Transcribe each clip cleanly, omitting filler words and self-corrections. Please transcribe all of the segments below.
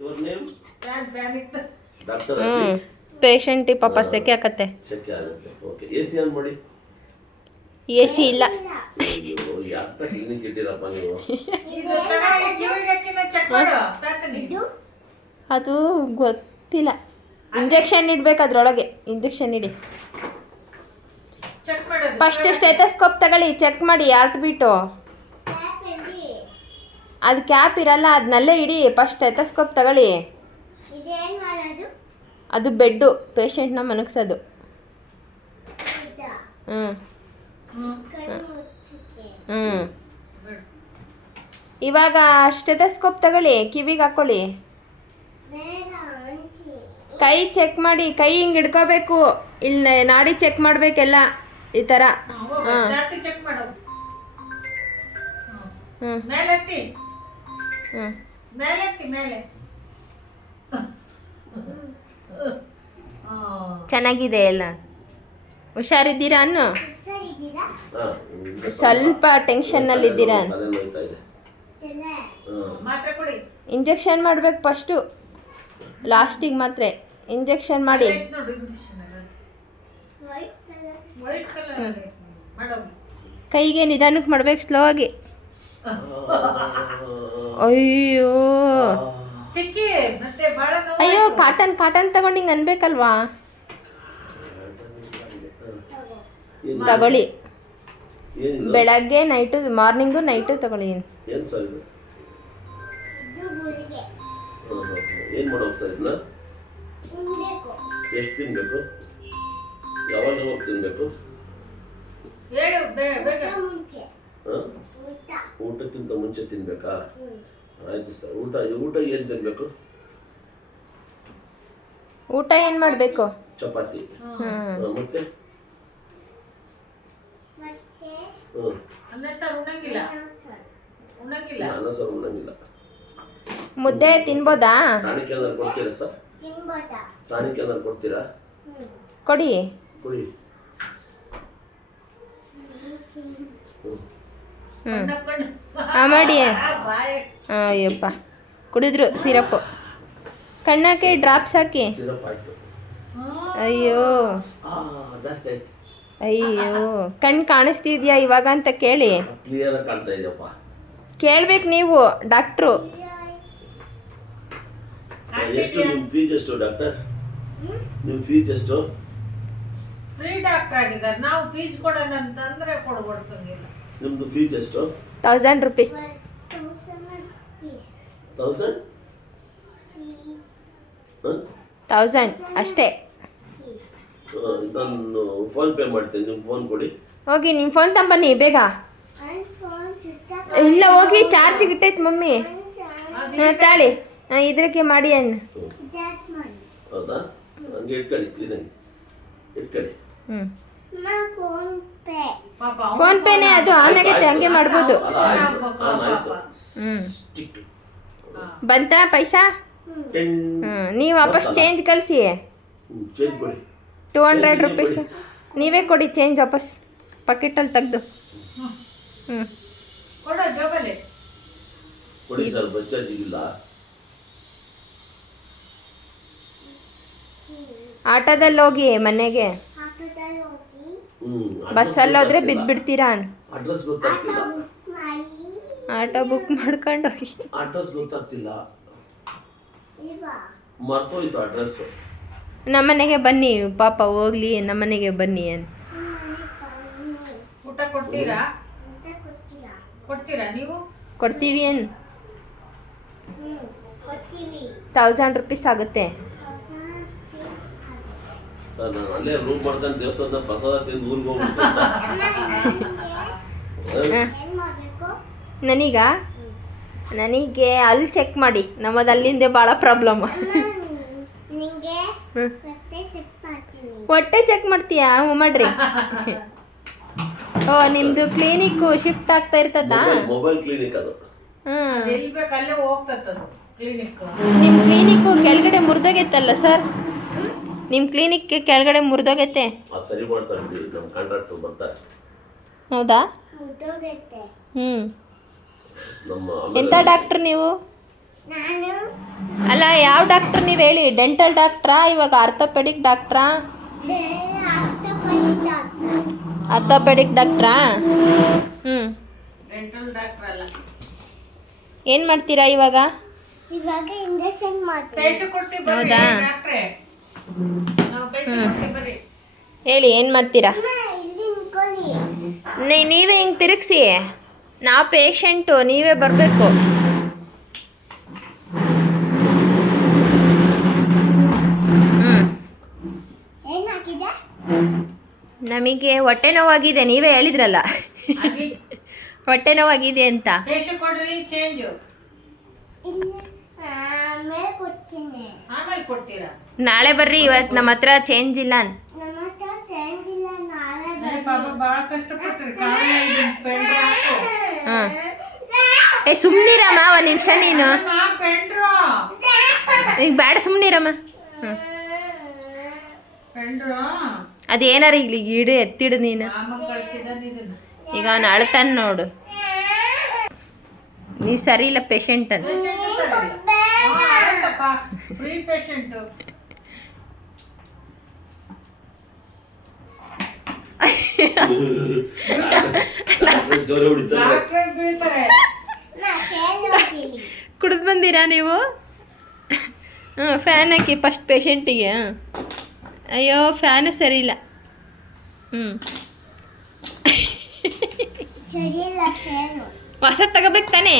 Your name? Doctor ಪೇಷಂಟಿ ಪಾಪ ಸೆಕೆ ಆಕತ್ತೆ. ಸೆಕೆ ಆಗುತ್ತೆ. ಓಕೆ. AC ಆನ್ ಮಾಡಿ. AC ಇಲ್ಲ. ಅಯ್ಯೋ ಯಾಕ ಕ್ಲಿನಿಕ್ ಇಟ್ಟಿರಪ್ಪ ನೀವು? ಅದು ಗೊತ್ತಿಲ್ಲ. ಇಂಜೆಕ್ಷನ್ ಇಡ್ಬೇಕು ಅದ್ರೊಳಗೆ. ಇಂಜೆಕ್ಷನ್ ಇಡಿ. ಫಸ್ಟ್ ಸ್ಟೆಥೋಸ್ಕೋಪ್ ತಗೊಳ್ಳಿ, ಚೆಕ್ ಮಾಡಿ ಹಾರ್ಟ್ ಬೀಟು. ಅದು ಕ್ಯಾಪ್ ಇರಲ್ಲ, ಅದನ್ನಲ್ಲೇ ಇಡಿ. ಫಸ್ಟ್ ಸ್ಟೆಥೋಸ್ಕೋಪ್ ತಗೊಳ್ಳಿ. ಅದು ಬೆಡ್ಡು, ಪೇಷಂಟ್ನ ಮನಗ್ಸೋದು. ಇವಾಗ ಸ್ಟೆಥೋಸ್ಕೋಪ್ ತಗೊಳ್ಳಿ, ಕಿವಿಗೆ ಹಾಕ್ಕೊಳ್ಳಿ. ಕೈ ಚೆಕ್ ಮಾಡಿ, ಕೈ ಹಿಂಗೆ ಹಿಡ್ಕೋಬೇಕು. ಇಲ್ಲಿ ನಾಡಿ ಚೆಕ್ ಮಾಡಬೇಕೆಲ್ಲ ಈ ಥರ. ಚೆನ್ನಾಗಿದೆ ಎಲ್ಲ. ಹುಷಾರಿದ್ದೀರಾ ಅನ್ನು? ಸ್ವಲ್ಪ ಟೆನ್ಷನ್ನಲ್ಲಿದ್ದೀರಾ? ಇಂಜೆಕ್ಷನ್ ಮಾಡ್ಬೇಕು ಫಸ್ಟು, ಲಾಸ್ಟಿಗೆ ಮಾತ್ರ ಇಂಜೆಕ್ಷನ್ ಮಾಡಿ. ಕೈಗೆ ನಿಧಾನಕ್ಕೆ ಮಾಡ್ಬೇಕು, ಸ್ಲೋ ಆಗಿ. ಅಯ್ಯೋ ಅಯ್ಯೋ, ಕಾಟನ್ ತಗೊಂಡು ಹಿಂಗೆ ಅನ್ಬೇಕಲ್ವಾ? ತಗೊಳ್ಳಿ, ಬೆಳಗ್ಗೆ ನೈಟು, ಮಾರ್ನಿಂಗು ನೈಟು ತಗೊಳ್ಳಿ. ಏನು ಮಾಡೋದು ಸರ್ ಇದನ್ನ? ಎಷ್ಟು ತಿನ್ಬೇಕು? ಯಾವಾಗ ತಿನ್ಬೇಕು? ಊಟಕ್ಕಿಂತ ಮುಂಚೆ ತಿನ್ಬೇಕಾ? ಆಯ್ತು ಸರ್. ಊಟ ಏನು ತಿನ್ಬೇಕು? ಊಟ ಏನು ಮಾಡಬೇಕು? ಚಪಾತಿ. ಮತ್ತೆ ಅನ್ನ ಸಾರು ಉಣ್ಣಂಗಿಲ್ಲ. ಮುದ್ದೆ ತಿನ್ಬೋದಾ? ಟಾನಿಕ್ ಏನಾದ್ರು ಕೊಡ್ತೀರಾ ಸರ್? ಟಾನಿಕ್ ಏನಾದ್ರು ಕೊಡ್ತೀರಾ? ಕೊಡಿ. ಮಾಡಿ. ಅಯ್ಯಪ್ಪ, ಕುಡಿದ್ರು ಸಿರಪ್ಪು. ಕಣ್ಣಾಕೆ ಡ್ರಾಪ್ಸ್ ಹಾಕಿ. ಅಯ್ಯೋ ಅಯ್ಯೋ, ಕಣ್ಣು ಕಾಣಿಸ್ತಿದ್ಯಾ ಇವಾಗ ಅಂತ ಕೇಳಿ. ಕೇಳ್ಬೇಕು ನೀವು ಡಾಕ್ಟ್ರು. ಎಷ್ಟು ನಿಮ್ಮ ಫೀಸ್ ಎಷ್ಟು ಡಾಕ್ಟರ್? ನಿಮ್ಮ ಫೀಸ್ ಎಷ್ಟು? ಫ್ರೀ ಡಾಕ್ಟರ್ ಆಗಿದ್ದಾರೆ, ನಾವು ಫೀಸ್ ಕೊಡೋಣ ಅಂತಂದ್ರೆ ಕೊಡ್ಸಂಗಿಲ್ಲ. ನಿಮ್ದು ಫೀಸ್ ಎಷ್ಟು? 1000 ರೂಪೀಸ್. 1000 ಅಷ್ಟೇ. ನಾನು ಫೋನ್ ಪೇ ಮಾಡ್ತೀನಿ, ನಿಮ್ಮ ಫೋನ್ ಕೊಡಿ. ಹೋಗಿ ನಿಮ್ಮ ಫೋನ್ ತಗೊಂಬನ್ನಿ ಬೇಗ. ಇಲ್ಲ ಹೋಗಿ, ಚಾರ್ಜಿಗೆ ಇಟ್ಟೈತೆ ಮಮ್ಮಿ. ತಾಳಿ, ಇದ್ರಕ್ಕೆ ಮಾಡಿ ಅನ್ನು. ಹೌದಾ? ಹಂಗೆ ಇಟ್ಕೊಳ್ಳಿ, ಕ್ಲೀನಾಗಿ ಇಟ್ಕೊಳ್ಳಿ. ಫೋನ್ ಪೇನೇ, ಅದು ಆನ್ ಆಗೈತೆ, ಹಂಗೆ ಮಾಡ್ಬೋದು. ಬಂತಾ ಪೈಸಾ? ನೀವು ವಾಪಸ್ ಚೇಂಜ್ ಕಳಿಸಿ. 200 ರೂಪೀಸ್ ನೀವೇ ಕೊಡಿ ಚೇಂಜ್ ವಾಪಸ್, ಪಾಕೆಟಲ್ಲಿ ತೆಗ್ದು. ಆಟೋದಲ್ಲಿ ಹೋಗಿ ಮನೆಗೆ. ಬಸ್ಸಲ್ಲಿ ಹೋದ್ರೆ ಬಿದ್ದುಬಿಡ್ತೀರಾ. ಆಟೋ ಬುಕ್ ಮಾಡ್ಕೊಂಡು ಹೋಗಿ. ಅಡ್ರೆಸ್ ಗೊತ್ತಾಗ್ತಿಲ್ಲ, ಮರ್ತೋಯ್ತು ಅಡ್ರೆಸ್. ನಮ್ಮನೆಗೆ ಬನ್ನಿ ಪಾಪ, ಹೋಗ್ಲಿ ನಮ್ಮನೆಗೆ ಬನ್ನಿ ಅಂತ. ಊಟ ಕೊಡ್ತೀರಾ ನೀವು? ಕೊಡ್ತೀವಿ ಏನು? 1000 ರೂಪೀಸ್ ಆಗುತ್ತೆ. ಸರ್ ನಾನು ಅಲ್ಲೇ ರೂಮ್ ಮಾಡ್ಕೊಂಡು ದೇವಸ್ಥಾನದ ಪ್ರಸಾದ ತಿಂದು ಊರಿಗೆ ಹೋಗ್ಬಿಡ್ತೀನಿ. ನನಗೆ ಅಲ್ಲಿ ಚೆಕ್ ಮಾಡಿ, ನಮ್ಮದು ಅಲ್ಲಿಂದೆ ಭಾಳ ಪ್ರಾಬ್ಲಮ್. ಹೊಟ್ಟೆ ಚೆಕ್ ಮಾಡ್ತೀಯಾ? ಹ್ಞೂ ಮಾಡ್ರಿ. ಓ, ನಿಮ್ಮದು ಕ್ಲಿನಿಕ್ಕು ಶಿಫ್ಟ್ ಆಗ್ತಾ ಇರ್ತದಾ? ಮೊಬೈಲ್ ಕ್ಲಿನಿಕ್ ಅದು. ಅಲ್ಲೇ ಹೋಗ್ತದ ಕ್ಲಿನಿಕ್. ನಿಮ್ಮ ಕ್ಲಿನಿಕ್ಕು ಕೆಳಗಡೆ ಮುರಿದೋಗೈತಲ್ಲ ಸರ್? ನಿಮ್ಮ ಕ್ಲಿನಿಕ್ ಕೆಳಗಡೆ ಮುರಿದೋಗೈತೆ. ಸರಿ ಮಾಡ್ತಾರೆ, ನಮ್ಮ ಕಾಂಟ್ರಾಕ್ಟರ್ ಬರ್ತಾರೆ. ಹೌದಾ? ಎಂಥ ಡಾಕ್ಟ್ರ್ ನೀವು? ಅಲ್ಲ ಯಾವ ಡಾಕ್ಟ್ರ್ ನೀವು ಹೇಳಿ, ಡೆಂಟಲ್ ಡಾಕ್ಟ್ರಾ ಇವಾಗ ಆರ್ಥೋಪೆಡಿಕ್ ಡಾಕ್ಟ್ರಾ? ಆರ್ಥೋಪೆಡಿಕ್ ಡಾಕ್ಟ್ರಾ? ಹ್ಞೂ. ಡೆಂಟಲ್ ಡಾಕ್ಟರ್ ಅಲ್ಲ. ಏನು ಮಾಡ್ತೀರಾ ಇವಾಗ? ಇಂಜೆಕ್ಷನ್ ಪೈಸೆ ಕೊಟ್ಟು ಬರ್ರಿ ಹೌದಾ? ಡಾಕ್ಟ್ರೇ. ನಾವು ಪೈಸೆ ಕೊಟ್ಟು ಬರ್ರಿ. ಹೇಳಿ ಏನು ಮಾಡ್ತೀರಾ? ಇಲ್ಲಿ ನಿಂತ್ಕೊಳ್ಳಿ. ನೀವೇ ಹಿಂಗೆ ತಿರುಗಿಸಿ, ನಾವು ಪೇಷಂಟು, ನೀವೇ ಬರಬೇಕು. ಏನಾಗಿದೆ? ನಮಗೆ ಹೊಟ್ಟೆ ನೋವಾಗಿದೆ, ನೀವೇ ಹೇಳಿದ್ರಲ್ಲ ಅಲ್ಲಿ ಹೊಟ್ಟೆ ನೋವಾಗಿದೆ ಅಂತ. ಪೈಸೆ ಕೊಡ್ರಿ, ಚೇಂಜ್ ಇಲ್ಲಿ ಆಮೇಲೆ ಕೊಡ್ತೀನಿ. ಆಮೇಲೆ ಕೊಡ್ತೀರಾ? ನಾಳೆ ಬರ್ರಿ, ಇವತ್ತು ನಮ್ಮ ಹತ್ರ ಚೇಂಜ್ ಇಲ್ಲ. ನಮ್ಮ ಹತ್ರ ಚೇಂಜ್ ಇಲ್ಲ, ನಾಳೆ ನನಗೆ ಪಾಪ ಭಾಳ ಕಷ್ಟಪಟ್ರಿ. ಕಾಲ ಪೆಂಡ್ರು ಹಾಕು. ಹಾಂ. ಏ ಸುಮ್ಮನಿರಮ್ಮ ಒಂದು ನಿಮಿಷ ನೀನು. ಪೆಂಡ್ರು ಈಗ ಬೇಡ ಸುಮ್ಮನಿರಮ್ಮ. ಹ್ಞೂ. ಪೆಂಡ್ರು ಅದೇನಾರ ಇಲ್ಲಿ ಇಡು, ಎತ್ತಿಡು ನೀನು. ಮಾಮ ಕಳಿಸಿದ್ದಾನೆ ಇದನ್ನ. ಈಗ ಅವ್ನು ಅಳ್ತಾನೆ ನೋಡು. ನೀ ಸರಿ ಇಲ್ಲ ಪೇಷಂಟನ್ನು. ಪೇಷಂಟ್ ಸರಿ ಇಲ್ಲ. Free patient. ಜೋರ ಹೊಡಿತಾರೆ. ಡಾಕ್ಟರ್ ಬೀಳ್ತಾರೆ. ನಾ ಫ್ಯಾನ್ ಹಾಕಿಲ್ಲ. ಕುಡಿದು ಬಂದಿರಾ ನೀವು? ಹ್ಞೂ, ಫ್ಯಾನ್ ಹಾಕಿ ಫಸ್ಟ್ ಪೇಷಂಟಿಗೆ. ಅಯ್ಯೋ ಫ್ಯಾನು ಸರಿ ಇಲ್ಲ. ಹ್ಞೂ. ಸರಿ ಇಲ್ಲ ಫ್ಯಾನು. ಹೊಸ ತಗೋಬೇಕು ತಾನೇ?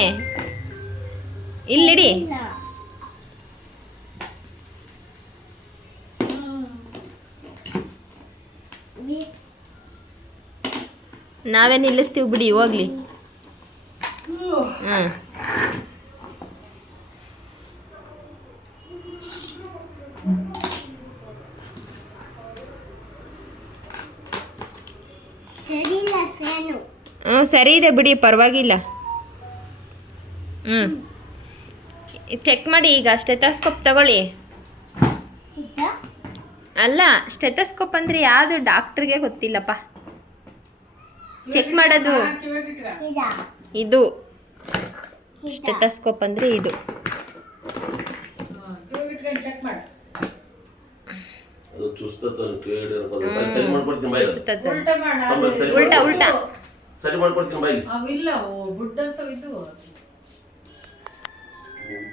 ಇಲ್ಲಿಡಿ. ಇಲ್ಲ. ನಾವೇ ನಿಲ್ಲಿಸ್ತೀವಿ ಬಿಡಿ, ಹೋಗ್ಲಿ. ಹ್ಞೂ. ಸರಿ ಇಲ್ಲ ಫ್ಯಾನು. ಹ್ಞೂ ಸರಿ ಇದೆ ಬಿಡಿ, ಪರವಾಗಿಲ್ಲ. ಹ್ಞೂ. ಚೆಕ್ ಮಾಡಿ ಈಗ. ಸ್ಟೆಥೋಸ್ಕೋಪ್ ತಗೊಳ್ಳಿ. ಇದ ಅಲ್ಲ, ಸ್ಟೆಥೋಸ್ಕೋಪ್ ಅಂದರೆ ಯಾವುದು ಡಾಕ್ಟ್ರಿಗೆ ಗೊತ್ತಿಲ್ಲಪ್ಪ. ಚೆಕ್ ಮಾಡೋದು ಇದ ಇದು. ಸ್ಟೆಥೋಸ್ಕೋಪ್ ಅಂದರೆ ಇದು. ಚೆಕ್ ಮಾಡಿ. ಅದು ಚುಸ್ತತ ಕೇಳಿ ಸರಿ ಮಾಡ್ಕೊಡ್ತೀನಿ ಬಾಯಿ. ಉಲ್ಟಾ ಮಾಡ. ಉಲ್ಟಾ ಉಲ್ಟಾ. ಸರಿ ಮಾಡ್ಕೊಡ್ತೀನಿ ಬಾಯಿ. ಅವಿಲ್ಲ ಬುಡ್ಡಂತ ಇದು.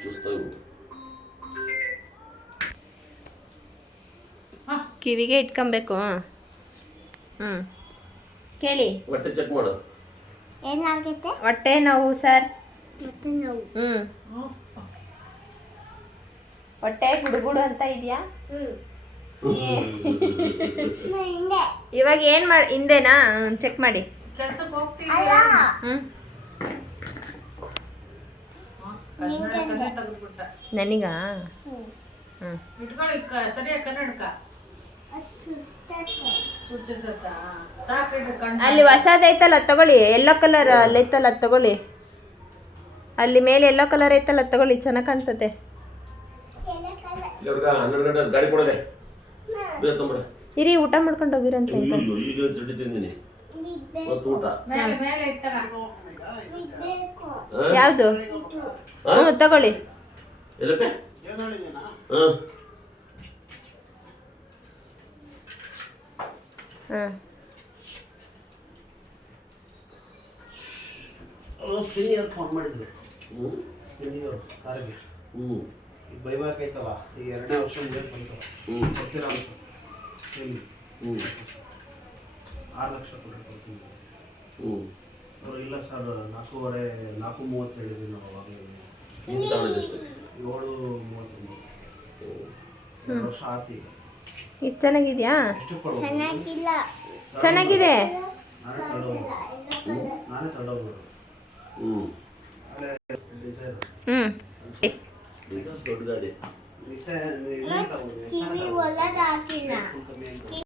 ಚುಸ್ತಾವು. ಕಿವಿಗೆ ಇಟ್ಕೊಬೇಕು. ಹ್ಞೂ. ಕೇಳಿ. ಹೊಟ್ಟೆ ಚೆಕ್ ಮಾಡು. ಏನಾಗುತ್ತೆ? ಹೊಟ್ಟೆ ನೋವು ಸರ್. ಮತ್ತೆ ನೋವು. ಹ್ಞೂ. ಹೊಟ್ಟೆ ಗುಡುಗುಡು ಅಂತ ಇದೆಯಾ? ನಾ ಹಿಂದೆ. ಇವಾಗ ಏನು ಮಾಡಿ ಹಿಂದೆನಾ? ಚೆಕ್ ಮಾಡಿ. ಕೆಲ್ಸಕ್ಕೆ ಹೋಗ್ತೀವಿ. ಅಲ್ಲ. ಹ್ಞೂ. ಕನ್ನಡ ತೆಗೆದ್ಬಿಟ್ಟ. ನನಗಾ? ಹ್ಮ್. ಹ್ಞೂ. ಇಟ್ಕೊಳ್ಳಿ ಸರಿಯಾಗಿ ಕನ್ನಡಕ. ಅಷ್ಟು ಸುಚ್ಚುತ್ತ ಸಾಕಿಡ್ರಿ ಕಣ್ಣು. ಅಲ್ಲಿ ಹೊಸದೈತಲ್ಲ ಅದು ತಗೊಳ್ಳಿ. ಎಲ್ಲೋ ಕಲರ್ ಅಲ್ಲಿ ಐತಲ್ಲ ಅದು ತಗೊಳ್ಳಿ. ಅಲ್ಲಿ ಮೇಲೆ ಎಲ್ಲೋ ಕಲರ್ ಐತಲ್ಲ ಅದು ತಗೊಳ್ಳಿ, ಚೆನ್ನಾಗಿ ಕಾಣ್ತತೆ. ಇವ್ರಿಗೆ 12 ಗಂಟೆ ಗಾಡಿ ಕೊಡದೆ ಬೇಗ ತಂಬಡ. ಇರಿ, ಊಟ ಮಾಡ್ಕೊಂಡು ಹೋಗಿರಂತ. ಈಗ ತಿಂಡಿ ತಿಂದಿನಿ ಮತ್ತು ಊಟ. ಮೇಲೆ ಮೇಲೆ ಇತ್ತಲ್ಲ. ಯಾವುದು? ಹ್ಞೂ ತಗೊಳ್ಳಿ. ಎಲ್ಲಪ್ಪ? ಹಾಂ. ಹಾಂ. ಸ್ಪಿನಿಯರ್ ಫೋನ್ ಮಾಡಿದ್ರು. ಹ್ಞೂ. ಸ್ಪಿನಿಯರ್ ಕಾರಿಗೆ ಹ್ಞೂ. ಈಗ ಬೈಬಾಕ್ ಐತವ, ಈ 2ನೇ ವರ್ಷ ಮುಂದೆ ಬಂತವ. ಹ್ಞೂ. ಕೊಡ್ತೀರಾ ಅಂತ ಇಲ್ಲಿ ಹ್ಞೂ. 6 ಲಕ್ಷ ಕೊಡ್ತೀನಿ. ಹ್ಞೂ. ಅವರು ಇಲ್ಲ ಸರ್ 4:30 ಹೇಳಿದ್ವಿ ನಾವು ಅವಾಗ. ತಗೊಂಡಿದ್ದಷ್ಟೇ. 7:39. 2 ವರ್ಷ ಆಯ್ತು ಈಗ. ಇದು ಚೆನ್ನಾಗಿದೆಯಾ? ಎಷ್ಟು ಕೊಡ್ಬೋದು? ಚೆನ್ನಾಗಿಲ್ಲ. ಚೆನ್ನಾಗಿದೆ. ನಾನೇ ತಗೊಂಡೋಗ್ಬೋದು. ಹ್ಞೂ. ಅಲ್ಲೇ ಡಿಸೈರ್ ಹ್ಞೂ. ದೊಡ್ಡ ಗಾಡಿ. ಡಿಸೈರ್ ಕಿವಿ ಒಳಗೆ ಹಾಕಿಲ್ಲ. ಕಮ್ಮಿ ಆಯ್ತು.